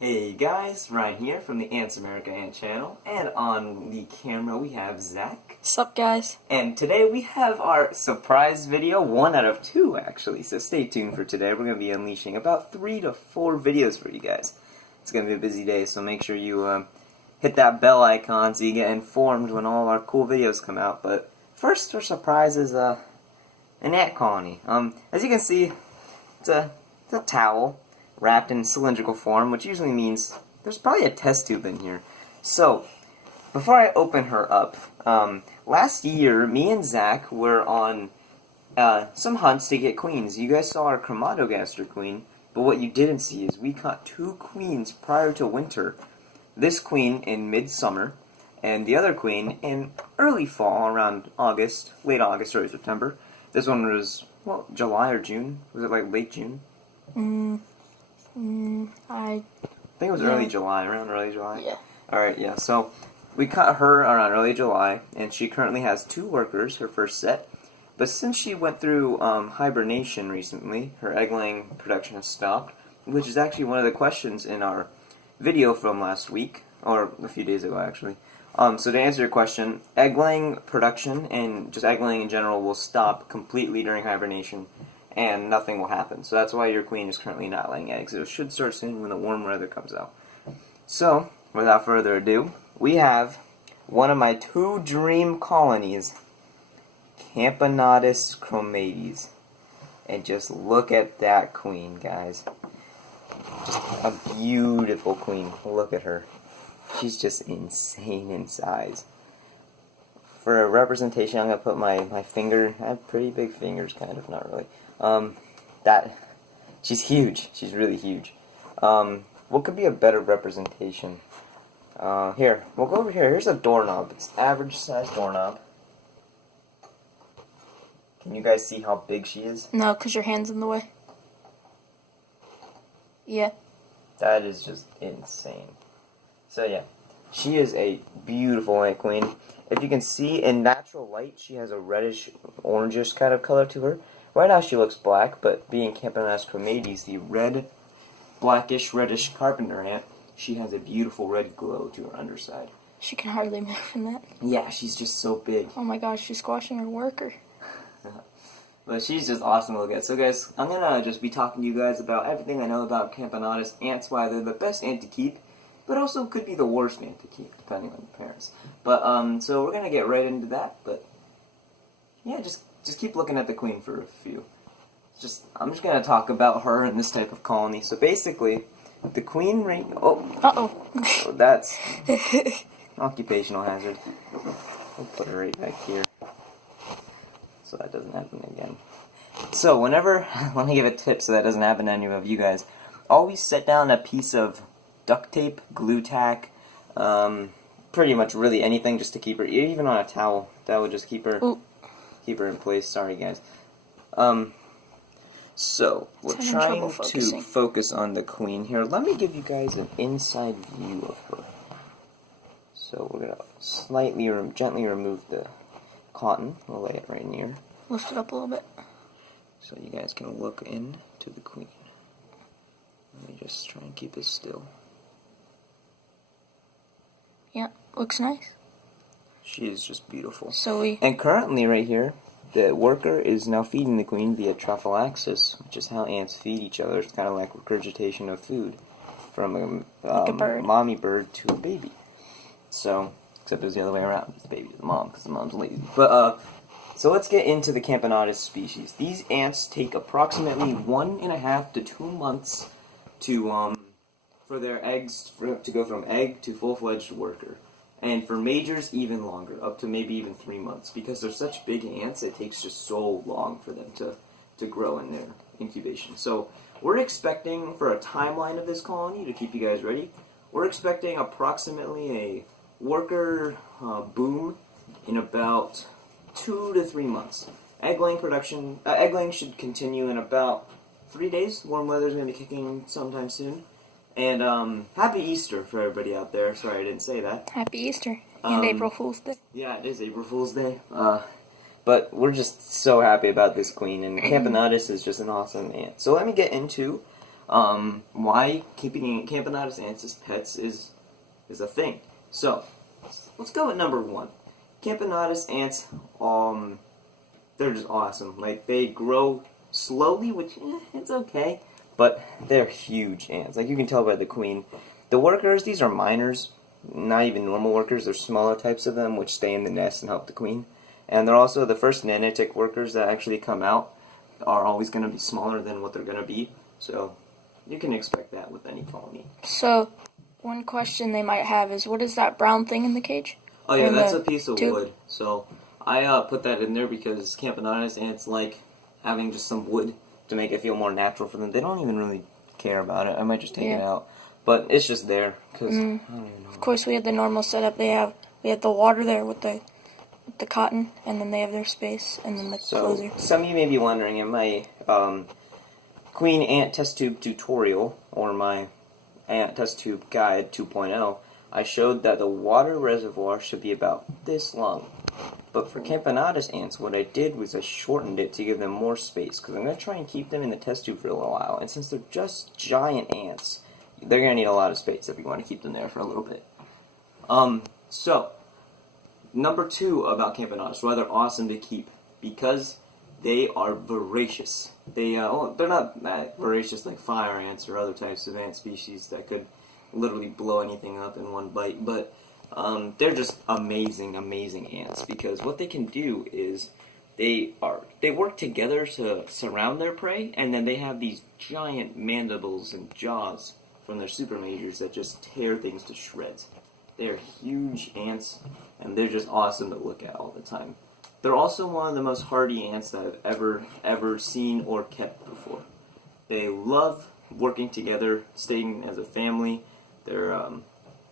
Hey guys, Ryan here from the Ants America Ant channel, and on the camera we have Zach. Sup guys? And today we have our surprise video, 1 out of 2 actually, so stay tuned for today. We're going to be unleashing about 3 to 4 videos for you guys. It's going to be a busy day, so make sure you hit that bell icon so you get informed when all our cool videos come out. But first, our surprise is an ant colony. As you can see, it's a towel wrapped in cylindrical form, which usually means there's probably a test tube in here. So, before I open her up, last year, me and Zach were on some hunts to get queens. You guys saw our Chromaiodes queen, but what you didn't see is we caught 2 queens prior to winter. This queen in midsummer, and the other queen in early fall, around August, late August, early September. This one was, well, July or June? Was it like late June? I think it was early July, around early July. Yeah. Alright, yeah, so we caught her around early July, and she currently has 2 workers, her first set. But since she went through hibernation recently, her egg-laying production has stopped, which is actually one of the questions in our video from last week, or a few days ago actually. So to answer your question, egg-laying production and just egg-laying in general will stop completely during hibernation, and nothing will happen. So that's why your queen is currently not laying eggs. It should start soon when the warm weather comes out. So, without further ado, we have one of my 2 dream colonies, Camponotus Chromaiodes. And just look at that queen, guys. Just a beautiful queen. Look at her. She's just insane in size. For a representation, I'm going to put my finger. I have pretty big fingers, kind of, not really. She's huge. She's really huge. What could be a better representation? Here, we'll go over here. Here's a doorknob. It's average size doorknob. Can you guys see how big she is? No, because your hand's in the way. Yeah. That is just insane. So yeah, she is a beautiful ant queen. If you can see in natural light, she has a reddish, orangish kind of color to her. Right now she looks black, but being Camponotus Chromaiodes, the red, blackish, reddish carpenter ant, she has a beautiful red glow to her underside. She can hardly move in that. Yeah, she's just so big. Oh my gosh, she's squashing her worker. But she's just awesome to look at. So guys, I'm going to just be talking to you guys about everything I know about Camponotus ants, why they're the best ant to keep, but also could be the worst ant to keep, depending on your parents. But, so we're going to get right into that, but, yeah, just keep looking at the queen for a few. I'm just going to talk about her in this type of colony. So basically, the queen so that's occupational hazard. We'll put her right back here, so that doesn't happen again. So whenever, let me give a tip so that doesn't happen to any of you guys. Always set down a piece of duct tape, glue tack, pretty much really anything just to keep her, even on a towel, that would just keep her in place. Sorry guys. So we're trying to focus on the queen here. Let me give you guys an inside view of her. So we're gonna slightly gently remove the cotton. We'll lay it right near. Lift it up a little bit. So you guys can look into the queen. Let me just try and keep it still. Yeah, looks nice. She is just beautiful. And currently right here, the worker is now feeding the queen via trophallaxis, which is how ants feed each other. It's kind of like regurgitation of food from a mommy bird to a baby. So, except it was the other way around. It's the baby to the mom, because the mom's lazy. But, so let's get into the Camponotus species. These ants take approximately 1.5 to 2 months to, for their eggs, to go from egg to full-fledged worker. And for majors, even longer, up to maybe even 3 months. Because they're such big ants, it takes just so long for them to grow in their incubation. So, we're expecting, for a timeline of this colony, to keep you guys ready, we're expecting approximately a worker boom in about 2 to 3 months. Egg-laying production, egg-laying should continue in about 3 days. Warm weather is going to be kicking sometime soon. And, Happy Easter for everybody out there. Sorry I didn't say that. Happy Easter. And April Fool's Day. Yeah, it is April Fool's Day. But we're just so happy about this queen, and Camponotus is just an awesome ant. So let me get into why keeping Camponotus ants as pets is a thing. So, let's go with number one. Camponotus ants, they're just awesome. Like, they grow slowly, which, it's okay, but they're huge ants. Like, you can tell by the queen. The workers, these are minors, not even normal workers. They're smaller types of them, which stay in the nest and help the queen. And they're also the first nanotic workers that actually come out are always going to be smaller than what they're going to be. So, you can expect that with any colony. So, one question they might have is, what is that brown thing in the cage? Oh yeah, that's a piece of wood. So I put that in there because Camponotus ants like having just some wood to make it feel more natural for them. They don't even really care about it. I might just take it out, but it's just there because I don't even know. Of course, we have the normal setup. We have the water there with the cotton, and then they have their space, and then the closer. Some of you may be wondering, in my Queen Ant Test Tube tutorial or my Ant Test Tube Guide 2.0, I showed that the water reservoir should be about this long. But for Camponotus ants, what I did was I shortened it to give them more space, because I'm going to try and keep them in the test tube for a little while. And since they're just giant ants, they're going to need a lot of space if we want to keep them there for a little bit. So, number two about Camponotus, why they're awesome to keep, because they are voracious. They're not that voracious like fire ants or other types of ant species that could literally blow anything up in one bite, but they're just amazing ants, because what they can do is they work together to surround their prey, and then they have these giant mandibles and jaws from their supermajors that just tear things to shreds. They're huge ants, and they're just awesome to look at all the time. They're also one of the most hardy ants that I've ever seen or kept before. They love working together, staying as a family. They're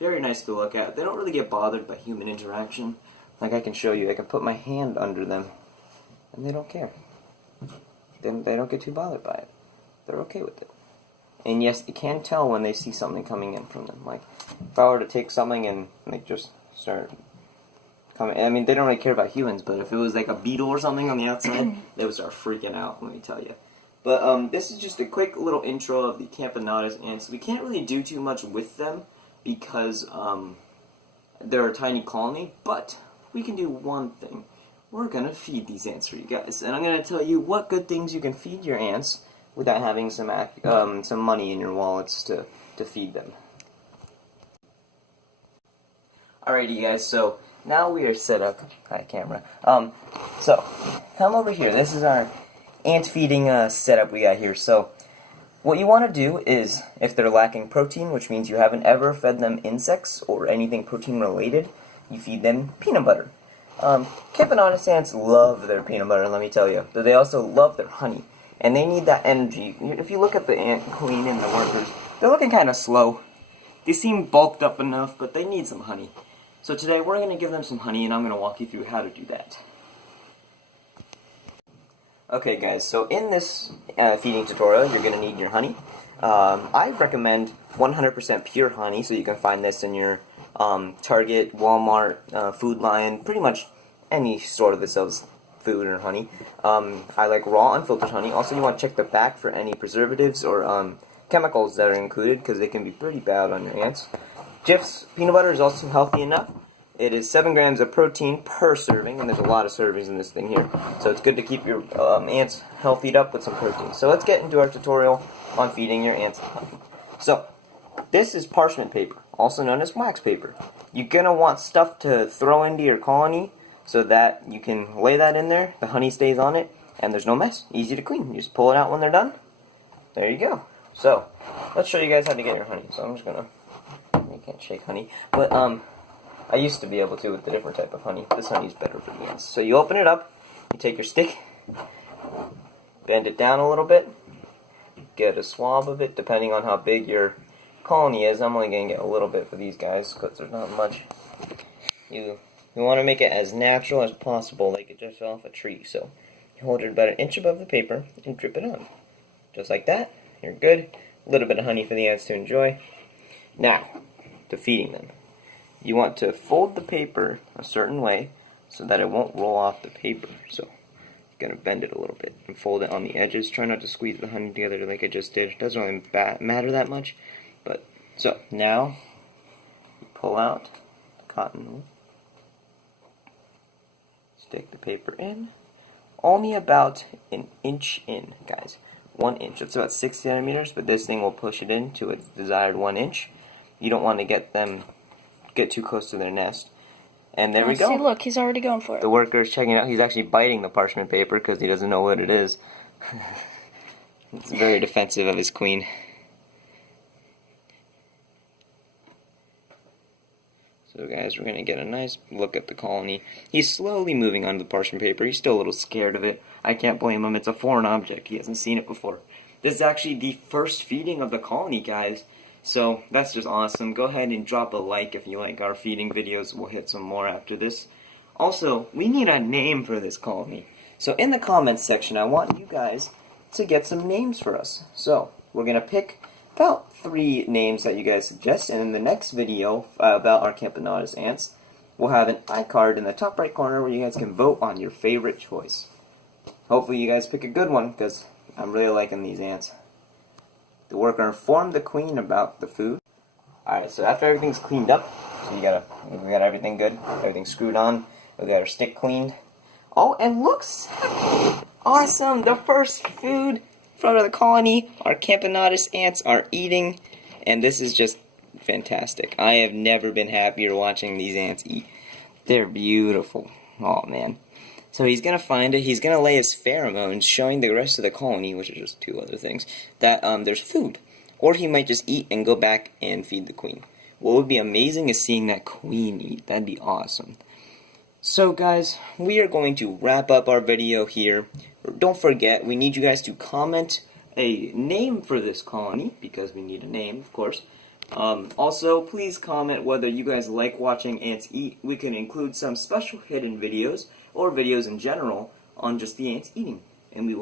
very nice to look at. They don't really get bothered by human interaction. Like I can show you, I can put my hand under them, and they don't care. They don't get too bothered by it. They're okay with it. And yes, you can tell when they see something coming in from them. Like, if I were to take something and they just start coming, I mean, they don't really care about humans, but if it was like a beetle or something on the outside, they would start freaking out, let me tell you. But this is just a quick little intro of the Camponotus ants. We can't really do too much with them because they're a tiny colony, but we can do one thing. We're going to feed these ants for you guys, and I'm going to tell you what good things you can feed your ants without having some money in your wallets to feed them. Alrighty you guys, so now we are set up. Hi camera. So come over here. This is our ant feeding setup we got here. So what you want to do is, if they're lacking protein, which means you haven't ever fed them insects or anything protein related, you feed them peanut butter. Camponotus ants love their peanut butter, let me tell you, but they also love their honey, and they need that energy. If you look at the ant queen and the workers, they're looking kind of slow. They seem bulked up enough, but they need some honey. So today we're going to give them some honey, and I'm going to walk you through how to do that. Okay guys, so in this feeding tutorial, you're going to need your honey. I recommend 100% pure honey, so you can find this in your Target, Walmart, Food Lion, pretty much any store that sells food or honey. I like raw, unfiltered honey. Also, you want to check the back for any preservatives or chemicals that are included, because they can be pretty bad on your ants. Jif's peanut butter is also healthy enough. It is 7 grams of protein per serving, and there's a lot of servings in this thing here. So it's good to keep your ants healthied up with some protein. So let's get into our tutorial on feeding your ants honey. So this is parchment paper, also known as wax paper. You're going to want stuff to throw into your colony so that you can lay that in there, the honey stays on it, and there's no mess. Easy to clean. You just pull it out when they're done. There you go. So let's show you guys how to get your honey. So I'm just going to, you can't shake honey, but I used to be able to with the different type of honey. This honey is better for the ants. So you open it up, you take your stick, bend it down a little bit, get a swab of it, depending on how big your colony is. I'm only going to get a little bit for these guys, because there's not much. You want to make it as natural as possible, like it just fell off a tree. So you hold it about an inch above the paper and drip it on. Just like that, you're good. A little bit of honey for the ants to enjoy. Now, to feeding them. You want to fold the paper a certain way so that it won't roll off the paper. So gonna bend it a little bit and fold it on the edges. Try not to squeeze the honey together like I just did. It doesn't really matter that much. But so now you pull out the cotton wool, stick the paper in, only about an inch in, guys. 1 inch. That's about 6 centimeters, but this thing will push it in to its desired 1 inch. You don't want to get too close to their nest. And there we go. See, look, he's already going for it. The worker is checking it out. He's actually biting the parchment paper because he doesn't know what it is. It's very defensive of his queen. So guys, we're going to get a nice look at the colony. He's slowly moving onto the parchment paper. He's still a little scared of it. I can't blame him. It's a foreign object. He hasn't seen it before. This is actually the first feeding of the colony, guys. So that's just awesome. Go ahead and drop a like if you like our feeding videos. We'll hit some more after this. Also, we need a name for this colony. So in the comments section, I want you guys to get some names for us. So we're going to pick about 3 names that you guys suggest, and in the next video about our Camponotus ants, we'll have an iCard in the top right corner where you guys can vote on your favorite choice. Hopefully you guys pick a good one, because I'm really liking these ants. The worker informed the queen about the food. Alright, so after everything's cleaned up, so we got everything good, everything screwed on, we got our stick cleaned. Oh, and looks awesome! The first food from the colony, our Camponotus ants are eating, and this is just fantastic. I have never been happier watching these ants eat. They're beautiful. Oh man. So he's going to find it, he's going to lay his pheromones showing the rest of the colony, which are just 2 other things, that there's food. Or he might just eat and go back and feed the queen. What would be amazing is seeing that queen eat. That'd be awesome. So guys, we are going to wrap up our video here. Don't forget, we need you guys to comment a name for this colony, because we need a name, of course. Also, please comment whether you guys like watching ants eat. We can include some special hidden videos, or videos in general, on just the ants eating. And we will